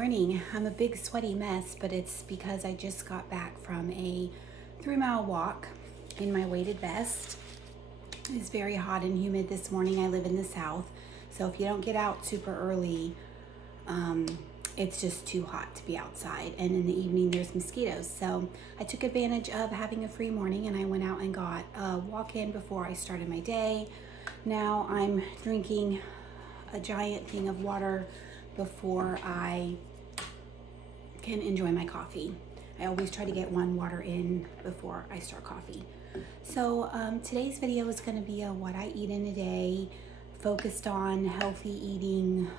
morning. I'm a big sweaty mess, but it's because I just got back from a 3-mile walk in my weighted vest. It's very hot and humid this morning. I live in the South, so if you don't get out super early, it's just too hot to be outside. And in the evening, there's mosquitoes. So I took advantage of having a free morning and I went out and got a walk-in before I started my day. Now I'm drinking a giant thing of water before I can enjoy my coffee. I always try to get one water in before I start coffee. So today's video is going to be a what I eat in a day, focused on healthy eating,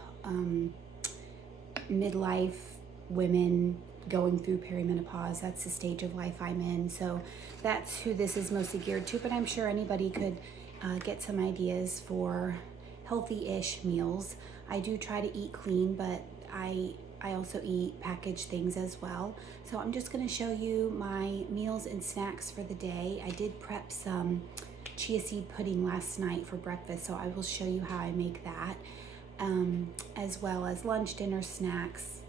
midlife women going through perimenopause. That's the stage of life I'm in. So that's who this is mostly geared to, but I'm sure anybody could get some ideas for healthy-ish meals. I do try to eat clean, but I also eat packaged things as well. So I'm just going to show you my meals and snacks for the day. I did prep some chia seed pudding last night for breakfast, so I will show you how I make that, as well as lunch, dinner, snacks.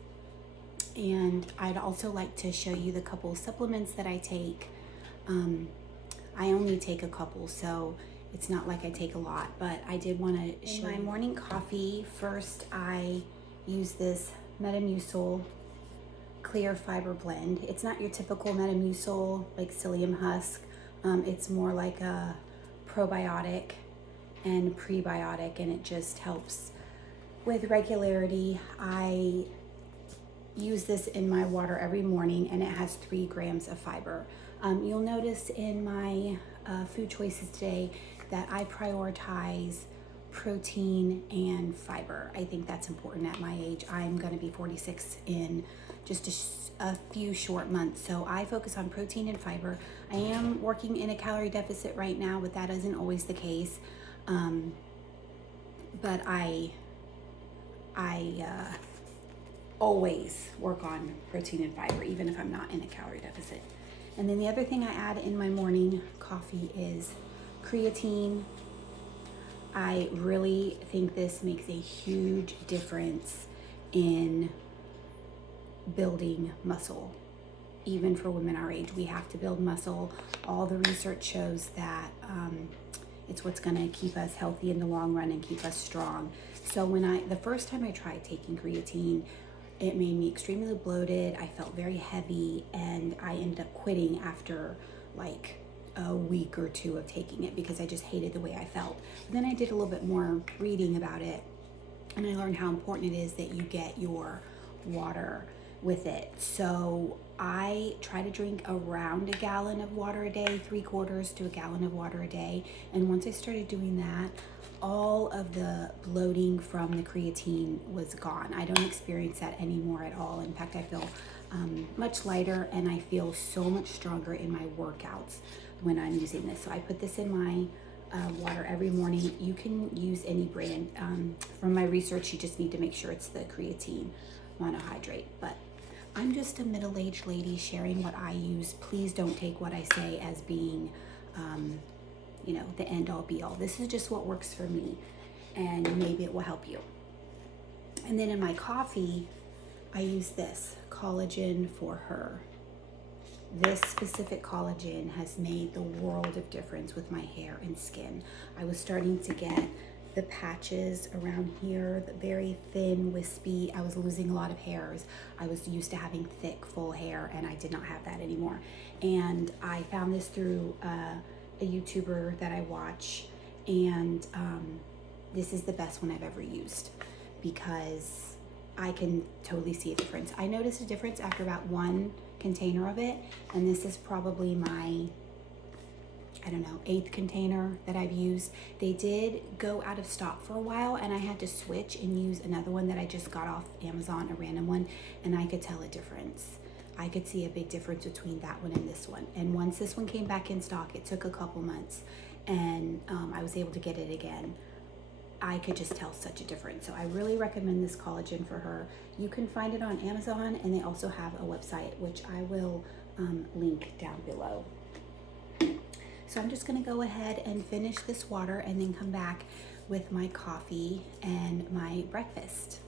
And I'd also like to show you the couple supplements that I take. I only take a couple, so it's not like I take a lot, but I did want to show you. In my morning coffee, first I use this Metamucil clear fiber blend. It's not your typical Metamucil like psyllium husk. It's more like a probiotic and prebiotic, and it just helps with regularity. I use this in my water every morning, and it has 3 grams of fiber. You'll notice in my food choices today that I prioritize protein and fiber. I think that's important at my age. I'm going to be 46 in just a few short months, so I focus on protein and fiber. I am working in a calorie deficit right now, but that isn't always the case. But I always work on protein and fiber, even if I'm not in a calorie deficit. And then the other thing I add in my morning coffee is creatine. I really think this makes a huge difference in building muscle. Even for women our age, we have to build muscle. All the research shows that it's what's going to keep us healthy in the long run and keep us strong. So the first time I tried taking creatine, it made me extremely bloated. I felt very heavy, and I ended up quitting after like a week or 2 of taking it because I just hated the way I felt. But then I did a little bit more reading about it, and I learned how important it is that you get your water with it. So I try to drink around a gallon of water a day, 3/4 to a gallon of water a day. And once I started doing that, all of the bloating from the creatine was gone. I don't experience that anymore at all. In fact, I feel much lighter, and I feel so much stronger in my workouts when I'm using this. So I put this in my water every morning. You can use any brand. From my research, you just need to make sure it's the creatine monohydrate. But I'm just a middle-aged lady sharing what I use. Please don't take what I say as being the end-all be-all. This is just what works for me, and maybe it will help you. And then in my coffee, I use this Collagen for Her. This specific collagen has made the world of difference with my hair and skin. I was starting to get the patches around here, the very thin, wispy. I was losing a lot of hairs. I was used to having thick, full hair, and I did not have that anymore. And I found this through a YouTuber that I watch, and this is the best one I've ever used because I can totally see a difference. I noticed a difference after about 1 container of it, and this is probably my 8th container that I've used. They did go out of stock for a while, and I had to switch and use another one that I just got off Amazon, a random one, and I could tell a difference. I could see a big difference between that one and this one. And once this one came back in stock, it took a couple months, and I was able to get it again. I could just tell such a difference. So I really recommend this Collagen for Her. You can find it on Amazon, and they also have a website, which I will link down below. So I'm just going to go ahead and finish this water and then come back with my coffee and my breakfast.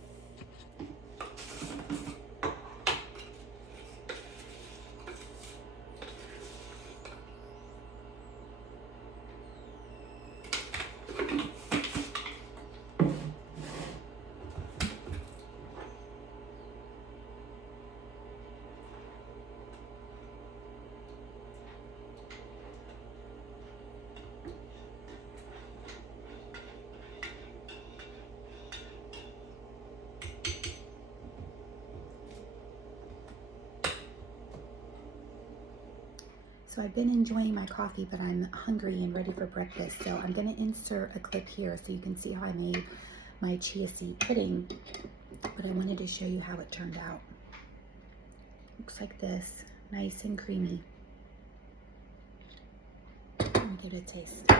So I've been enjoying my coffee, but I'm hungry and ready for breakfast. So I'm gonna insert a clip here so you can see how I made my chia seed pudding, but I wanted to show you how it turned out. Looks like this, nice and creamy. Let me give it a taste.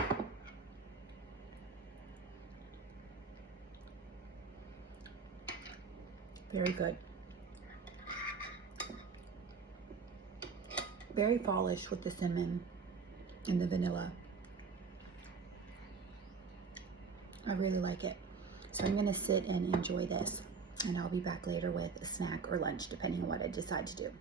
Very good. Very fallish with the cinnamon and the vanilla. I really like it. So I'm gonna sit and enjoy this, and I'll be back later with a snack or lunch, depending on what I decide to do.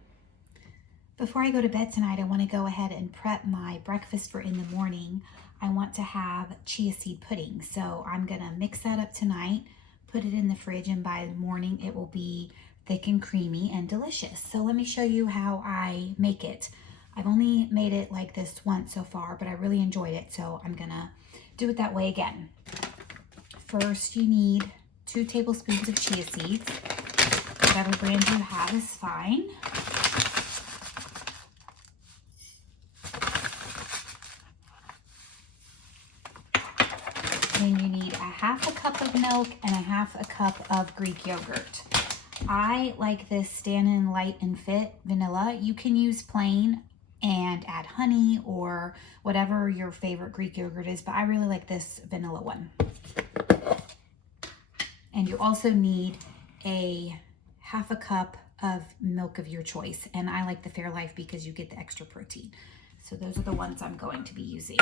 Before I go to bed tonight, I wanna go ahead and prep my breakfast for in the morning. I want to have chia seed pudding. So I'm gonna mix that up tonight, put it in the fridge, and by the morning it will be thick and creamy and delicious. So let me show you how I make it. I've only made it like this once so far, but I really enjoyed it, so I'm gonna do it that way again. First, you need 2 tablespoons of chia seeds. Whatever brand you have is fine. Then you need a 1/2 cup of milk and a 1/2 cup of Greek yogurt. I like this Stannon Light and Fit vanilla. You can use plain and add honey or whatever your favorite Greek yogurt is, but I really like this vanilla one. And you also need a 1/2 cup of milk of your choice. And I like the Fairlife because you get the extra protein. So those are the ones I'm going to be using.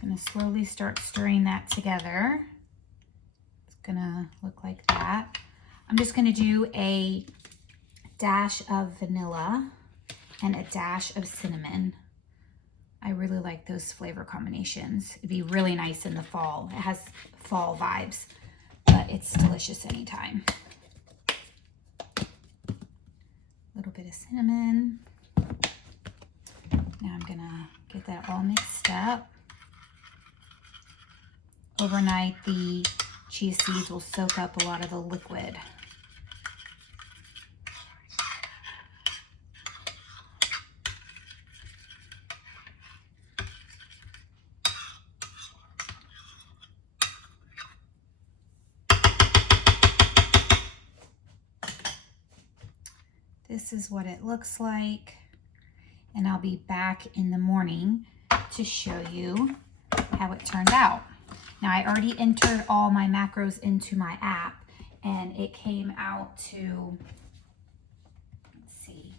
Going to slowly start stirring that together. It's going to look like that. I'm just going to do a dash of vanilla and a dash of cinnamon. I really like those flavor combinations. It'd be really nice in the fall. It has fall vibes, but it's delicious anytime. A little bit of cinnamon. Now I'm going to get that all mixed up. Overnight, the chia seeds will soak up a lot of the liquid. This is what it looks like, and I'll be back in the morning to show you how it turned out. Now, I already entered all my macros into my app, and it came out to, let's see,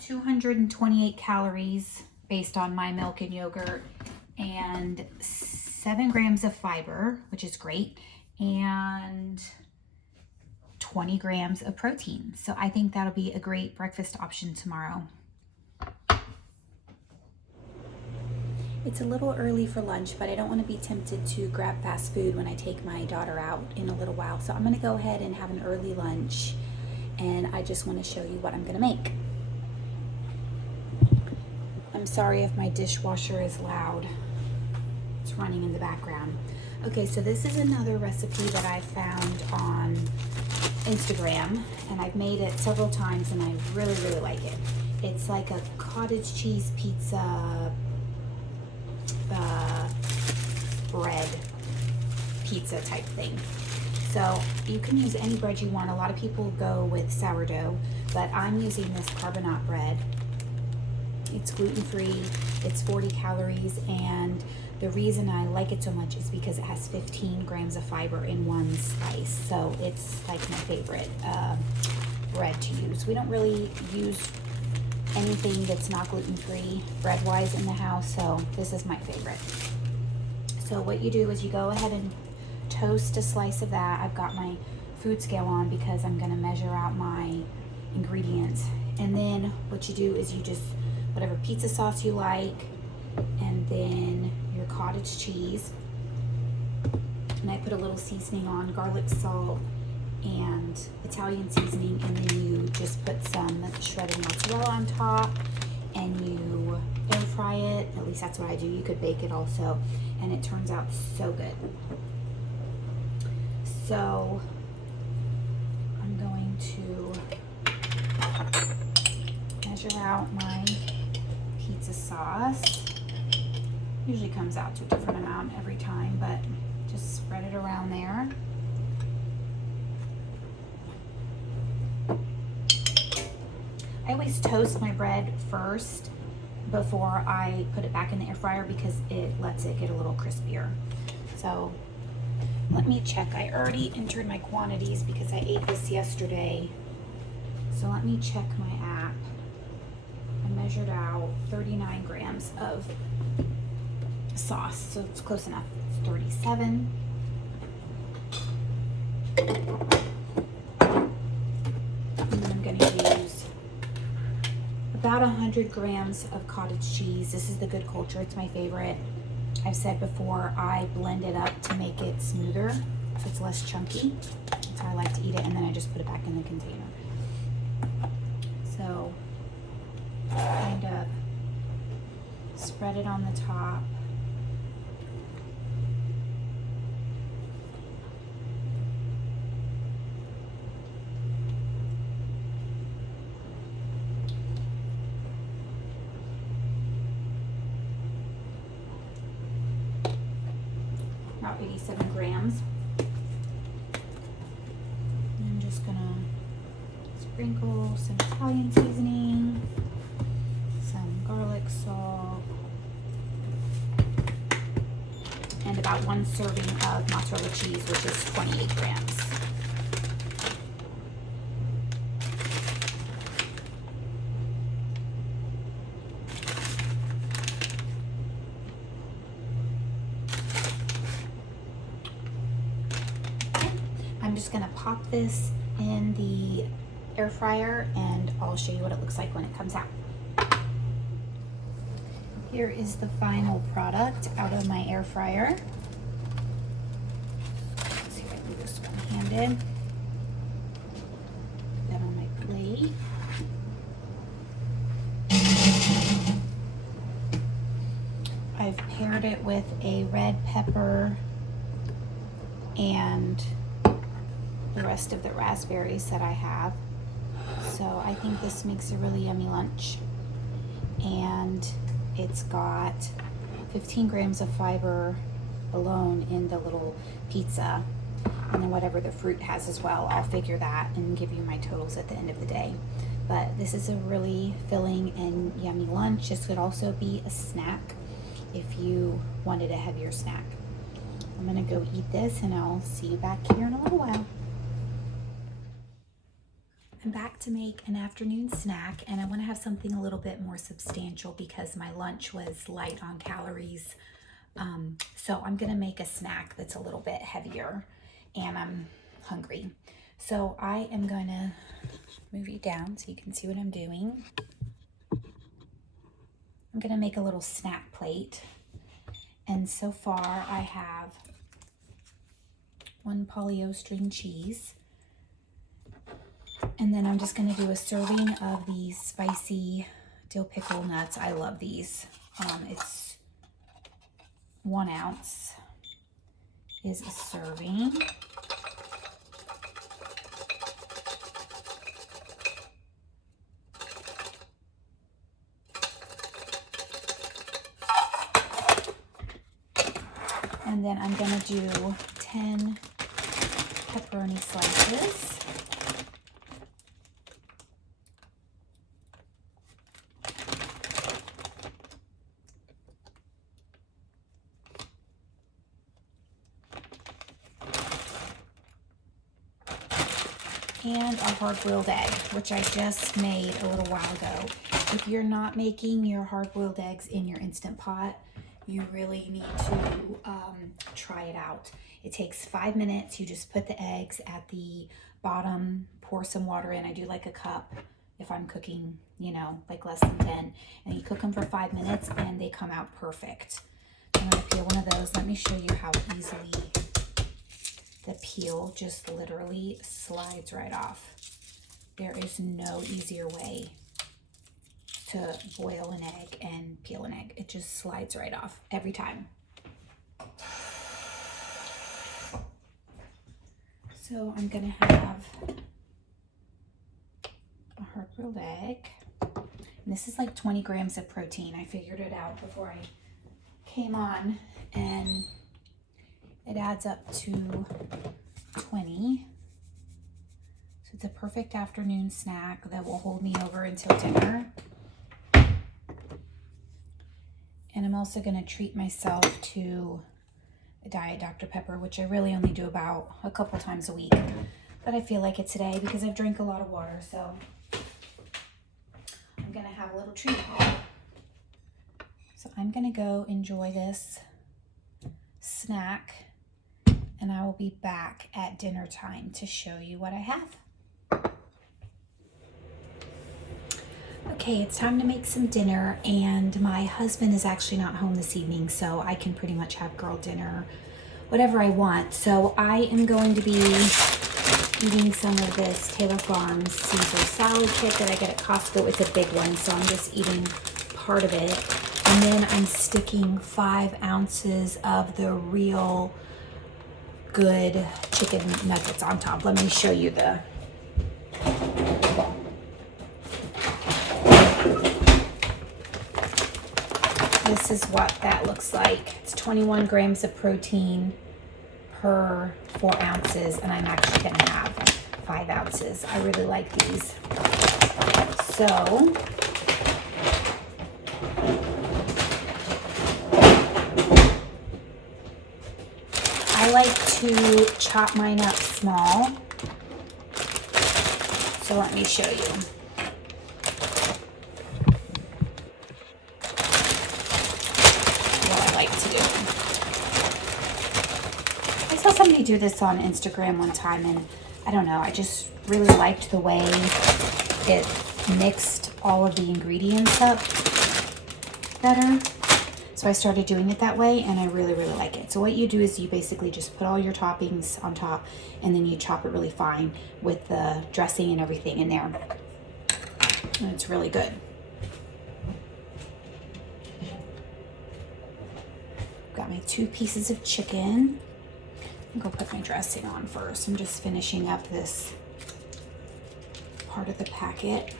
228 calories based on my milk and yogurt, and 7 grams of fiber, which is great, and 20 grams of protein. So I think that'll be a great breakfast option tomorrow. It's a little early for lunch, but I don't want to be tempted to grab fast food when I take my daughter out in a little while. So I'm going to go ahead and have an early lunch, and I just want to show you what I'm going to make. I'm sorry if my dishwasher is loud. It's running in the background. Okay, so this is another recipe that I found on Instagram, and I've made it several times, and I really, really like it. It's like a cottage cheese pizza bread pizza type thing. So you can use any bread you want. A lot of people go with sourdough, but I'm using this carbonate bread. It's gluten-free, it's 40 calories, and the reason I like it so much is because it has 15 grams of fiber in one slice. So it's like my favorite bread to use. We don't really use anything that's not gluten-free bread-wise in the house, so this is my favorite. So what you do is you go ahead and toast a slice of that. I've got my food scale on because I'm gonna measure out my ingredients. And then what you do is you just, whatever pizza sauce you like, and then your cottage cheese. And I put a little seasoning on, garlic, salt, and Italian seasoning, and then you just put some shredded mozzarella on top, and you air fry it. At least that's what I do. You could bake it also, and it turns out so good. So I'm going to measure out my pizza sauce. Usually comes out to a different amount every time, but just spread it around there. I always toast my bread first before I put it back in the air fryer because it lets it get a little crispier. So let me check. I already entered my quantities because I ate this yesterday. So let me check my app. I measured out 39 grams of sauce, so it's close enough. It's 37. And then I'm going to use about 100 grams of cottage cheese. This is the Good Culture. It's my favorite. I've said before, I blend it up to make it smoother, so it's less chunky. That's how I like to eat it, and then I just put it back in the container. So, kind of spread it on the top. About 87 grams. And I'm just gonna sprinkle some Italian seasoning, some garlic salt, and about 1 serving of mozzarella cheese, which is 28 grams. I'm just gonna pop this in the air fryer and I'll show you what it looks like when it comes out. Here is the final product out of my air fryer. Let's see if I can do this one-handed. Put that on my plate. I've paired it with a red pepper and the rest of the raspberries that I have. So I think this makes a really yummy lunch. And it's got 15 grams of fiber alone in the little pizza. And then whatever the fruit has as well, I'll figure that and give you my totals at the end of the day. But this is a really filling and yummy lunch. This could also be a snack if you wanted a heavier snack. I'm gonna go eat this and I'll see you back here in a little while. I'm back to make an afternoon snack, and I want to have something a little bit more substantial because my lunch was light on calories. So I'm going to make a snack that's a little bit heavier, and I'm hungry. So I am going to move you down so you can see what I'm doing. I'm going to make a little snack plate, and so far I have 1 Polly-O string cheese. And then I'm just going to do a serving of these spicy dill pickle nuts. I love these. It's 1 ounce is a serving. And then I'm going to do 10 pepperoni slices. and a hard-boiled egg, which I just made a little while ago. If you're not making your hard-boiled eggs in your Instant Pot, you really need to try it out. It takes 5 minutes. You just put the eggs at the bottom, pour some water in. I do like a cup if I'm cooking, you know, like less than 10. And you cook them for 5 minutes and they come out perfect. I'm gonna peel one of those. Let me show you how easily the peel just literally slides right off. There is no easier way to boil an egg and peel an egg. It just slides right off every time. So I'm gonna have a hard-boiled egg. And this is like 20 grams of protein. I figured it out before I came on, and it adds up to 20. So it's a perfect afternoon snack that will hold me over until dinner. And I'm also gonna treat myself to a Diet Dr. Pepper, which I really only do about a couple times a week. But I feel like it today because I've drank a lot of water, so I'm gonna have a little treat. So I'm gonna go enjoy this snack, and I will be back at dinner time to show you what I have. Okay, it's time to make some dinner, and my husband is actually not home this evening, so I can pretty much have girl dinner, whatever I want. So I am going to be eating some of this Taylor Farms Caesar salad kit that I get at Costco. It's a big one, so I'm just eating part of it. And then I'm sticking 5 ounces of the real good chicken nuggets on top. Let me show you the... This is what that looks like. It's 21 grams of protein per 4 ounces, and I'm actually gonna have 5 ounces. I really like these. So, I like to chop mine up small. So let me show you. I saw somebody do this on Instagram one time, and I don't know, I just really liked the way it mixed all of the ingredients up better. So I started doing it that way, and I really, really like it. So what you do is you basically just put all your toppings on top, and then you chop it really fine with the dressing and everything in there. And it's really good. Got my 2 pieces of chicken. I'm gonna put my dressing on first. I'm just finishing up this part of the packet.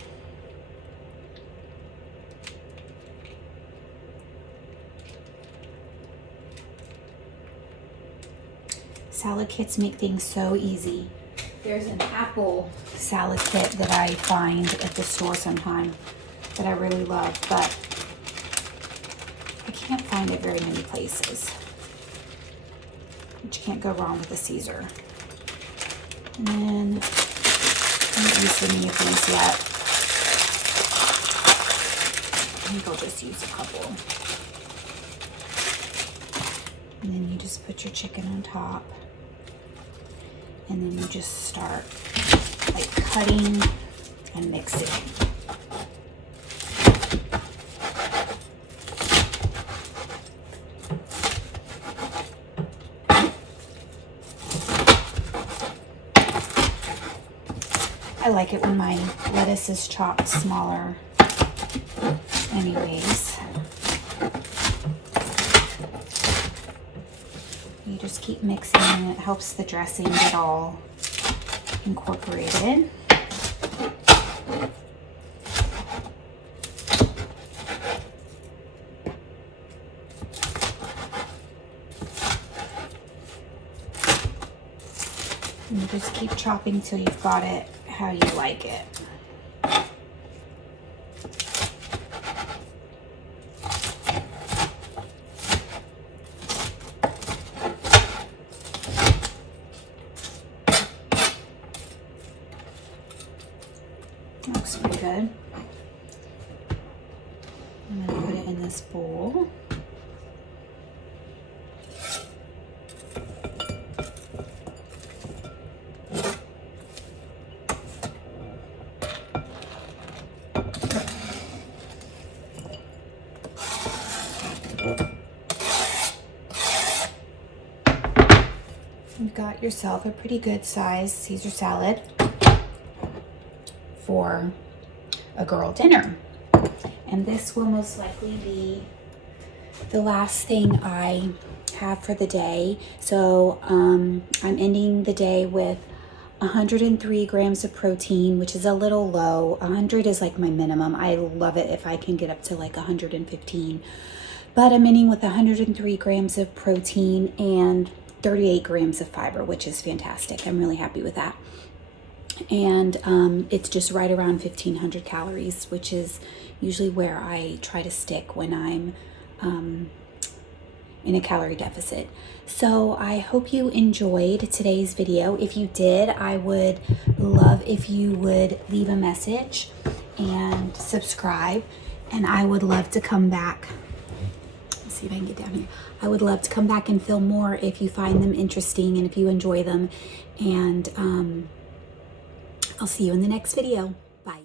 Salad kits make things so easy. There's an apple salad kit that I find at the store sometime that I really love, but I can't find it very many places. But you can't go wrong with a Caesar. And then I haven't used any of these yet. I think I'll just use a couple. And then you just put your chicken on top. And then you just start like cutting and mixing. I like it when my lettuce is chopped smaller anyways. You just keep mixing, and it helps the dressing get all incorporated. And you just keep chopping till you've got it how you like it. this bowl. You've got yourself a pretty good size Caesar salad for a girl dinner. And this will most likely be the last thing I have for the day. So I'm ending the day with 103 grams of protein, which is a little low. 100 is like my minimum. I love it if I can get up to like 115. But I'm ending with 103 grams of protein and 38 grams of fiber, which is fantastic. I'm really happy with that. And it's just right around 1,500 calories, which is usually where I try to stick when I'm in a calorie deficit. So I hope you enjoyed today's video. If you did, I would love if you would leave a message and subscribe. And I would love to come back. Let's see if I can get down here. I would love to come back and film more if you find them interesting and if you enjoy them. And I'll see you in the next video. Bye.